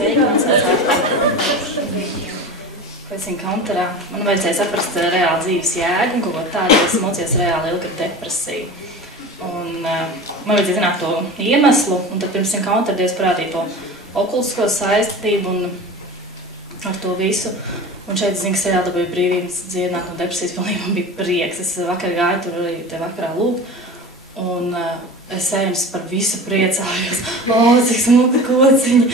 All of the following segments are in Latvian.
Sveiki, man sauc Arta. Pēc encounterā man vajadzēja saprast reāli dzīves jēgu un kaut ko tādu, es mocījos reāli ilga depresiju. Un man vajadzēja zināt to iemeslu, un tad pirms encounter Dievs parādīja to okultisko saistību un ar to visu. Un šeit es zinu, ka reāli dabūju brīvības dziedināt no depresijas, pilnīgi man bija prieks. Es vakar gāju tur arī te vakarā lūgt. Un es ejams par visu priecājos. Cik smuka kociņi.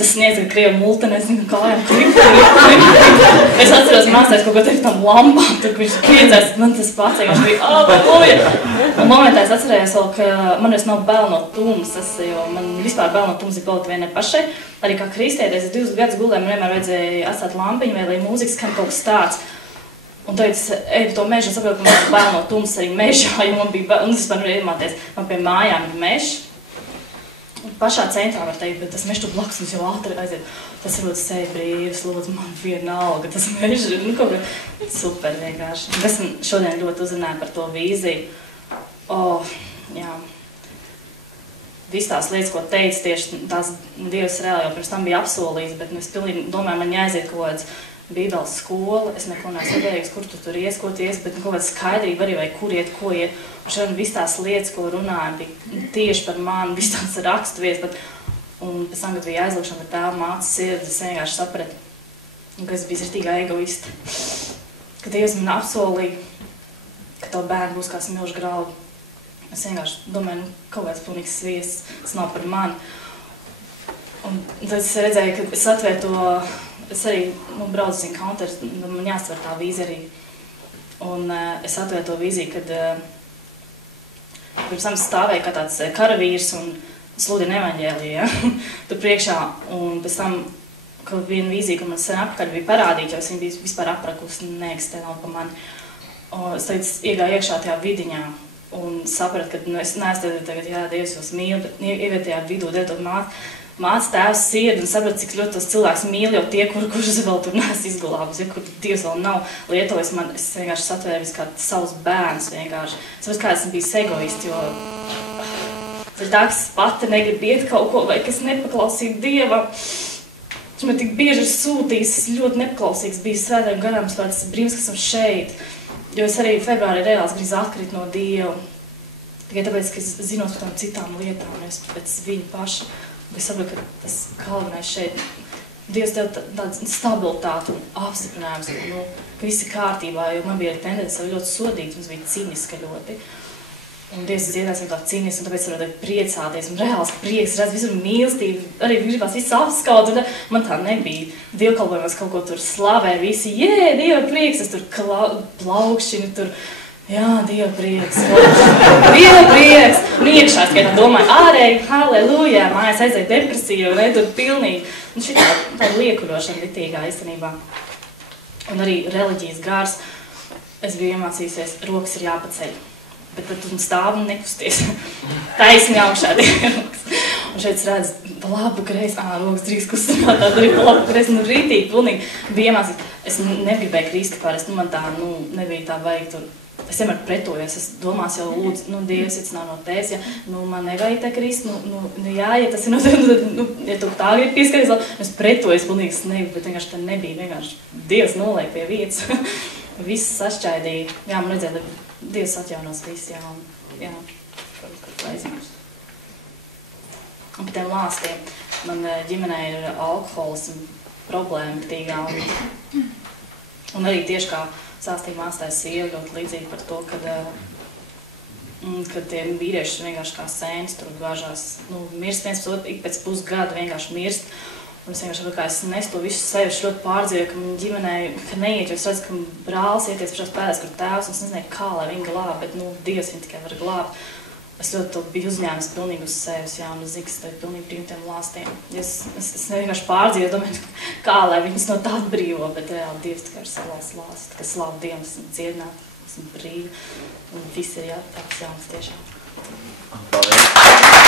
Tas sniedz, ka krievu multa, nezinu, kājām klip. Es atceros mācēs kaut ko teikt tam lampām, tur viņš priecājas, man tas pats, viņš bija, halleluja. Un momentā es atcerējos vēl, ka man vairs nav bail no tumsas, jo man vispār bail no tumsas ir palikt vienai pašai. Arī kā kristieties, es 2 gadus gulēju, man vienmēr vajadzēja atstāt lampiņu vai lai mūzikas skan kaut kas tāds. Un tad es eju pa to mežu un saprotu, ka man ir bail no tumsas arī mežā, jo man bija bail, un es varu iedomāties, man pie mājām ir mežs. Pašā centrā var teikt, bet tas mežs tur blakus mums jau ātri aiziet. Tas varbūt sevi brīvs, lūdzu, man vienalga, tas mežs ir, nu, kaut kā super vienkārši. Es šodien ļoti uzrunāju par to vīziju. Jā. Viss tās lietas, ko teica tieši tās Dievs reāli jau pirms tam bija apsolījis, bet es pilnīgi domāju, man jāaiziet kaut kāds Bībeles skola, es neko neesmu redzējis, kur tu tur ies, ko tu ies, bet kaut kāda skaidrība arī vai kur iet, ko iet. Un šodien viss tās lietas, ko runāja, bija tieši par mani, viss tās rakstu vietas, un pēc tam, kad bija aizlūkšana, bet tēva māca sirds, es vienkārši sapratu, ka es biju ritīga egoista. Kad Dievs man apsolīja, ka tavu bērnu būs kāds milžs graudu. Es vienkārši domāju, kaut kāds pilnīgs sviests, tas nav par mani. Un tad es redzēju, ka es atvēru to, es arī braucu uz encounter, man jāstver tā vīzija arī. Un es atvēru to vīziju, kad pirms tam stāvēju kā tāds karavīrs un sludinu evaņģēliju, ja? Tur priekšā. Un pēc tam kaut viena vīzija, ko man sen apakaļ bija parādīta, jo es viņa bija vispār aprakusi, neeksistē nav pa mani. Un es teicu, iegāju iekšā tajā vidiņā un sapratu, ka es neesmu tagad, jā, Dievs jūs mīl, bet ievietējā vidū dētot māca tēvs sirdi un sapratu, cik ļoti tos cilvēks mīl, jo tie, kurus vēl tur neesmu izglābus, ja, kur Dievs vēl nav lietojis man, es vienkārši satvēru kā savus bērnus vienkārši. Es saprotu, kā esmu bijis egoisti, jo tas tā, ka es pati negribu iet kaut ko, vai ka es nepaklausīju Dievam. Viņš man tik bieži ir sūtījis, es ļoti nepaklausīgs biju svētēm garām, tas ir brīns, ka esmu šeit. Jo es arī februārī reāls grīz atkrīt no Dieva. Tikai tāpēc, ka es zinos par tām citām lietām, es pēc viņa paša. Es saprotu, ka tas galvenais šeit, Dievs tev tādu stabilitāti un apstiprinājums, ka viss ir kārtībā, jo man bija arī tendence ļoti sodīt, mums bija cīniska ļoti. Un Dievs dziedās tā cīniski, un tāpēc varu priecāties, un reāls prieks, redz visur mīlestību, arī gribās visu apskaut, un man tā nebija. Dievkalpojumos kaut ko tur slavē, visi, Dieva prieks, es tur plaukšķinu, tur. Jā, Dieva prieks, Dieva prieks. Un iekšā tikai tā domāju, ārēji, halleluja, mājās aiziet depresiju, vai tur pilnīgi. Un šī tā liekuļošana ritīgā īstenībā. Un arī reliģijas gars. Es biju iemācījusies, rokas ir jāpaceļ. Bet tad tu stāv un nekusties. Taisni augšā Dieva rokas. Un šeit es redzu, pa labu greizi, rokas drīkst kustināt, tā arī pa labu greizi, rītīgi, pilnīgi bija iemācījusies. Es negribēju krīst, kā es, man tā, nebija tā vajag tur. Es vienmēr pretojos, es domās jau lūdzu, Dievs, ja tas nav no tevis, ja, man nevajag te krist, jā, ja tas ir no tevis, ja tu tā gribi pieskaries, es pretojos, pilnīgi es negribu, bet vienkārši tā nebija, vienkārši Dievs noliek pie vietas, viss sašķaidīja, jā, man redzēja, Dievs atjaunos viss, jā, kaut aizmūs. Un par tiem lāstiem, man ģimenē ir alkoholismu problēma tīgā, un arī tieši kā sāstīja māstājas sieva ļoti līdzīgi par to, kad tie vīrieši vienkārši kā sēnes tur gāžās, mirst viens ik pēc pusgada vienkārši mirst. Un es vienkārši kā es nesu to visu sevišķi ļoti pārdzīvoju, ka man ģimenē, ka neiet, jo es redzu, ka brālis ieties pašās pēdēs, kur tēvs, un es nezināju, kā lai viņi glāb, bet, Dievs viņi tikai var glābt. Es ļoti to biju uzņēmis pilnīgi uz sevis, jā, un es zinu, ka es pilnīgi brīvu tiem lāstiem. Es vienkārši pārdzīvoju, domāju, kā lai viņus no tā atbrīvo, bet reāli Dievs tikai ar savās lāst, ka slavu Dievu, esmu dziedināta, esmu brīva, un viss ir tāds jauns tiešām. Paldies!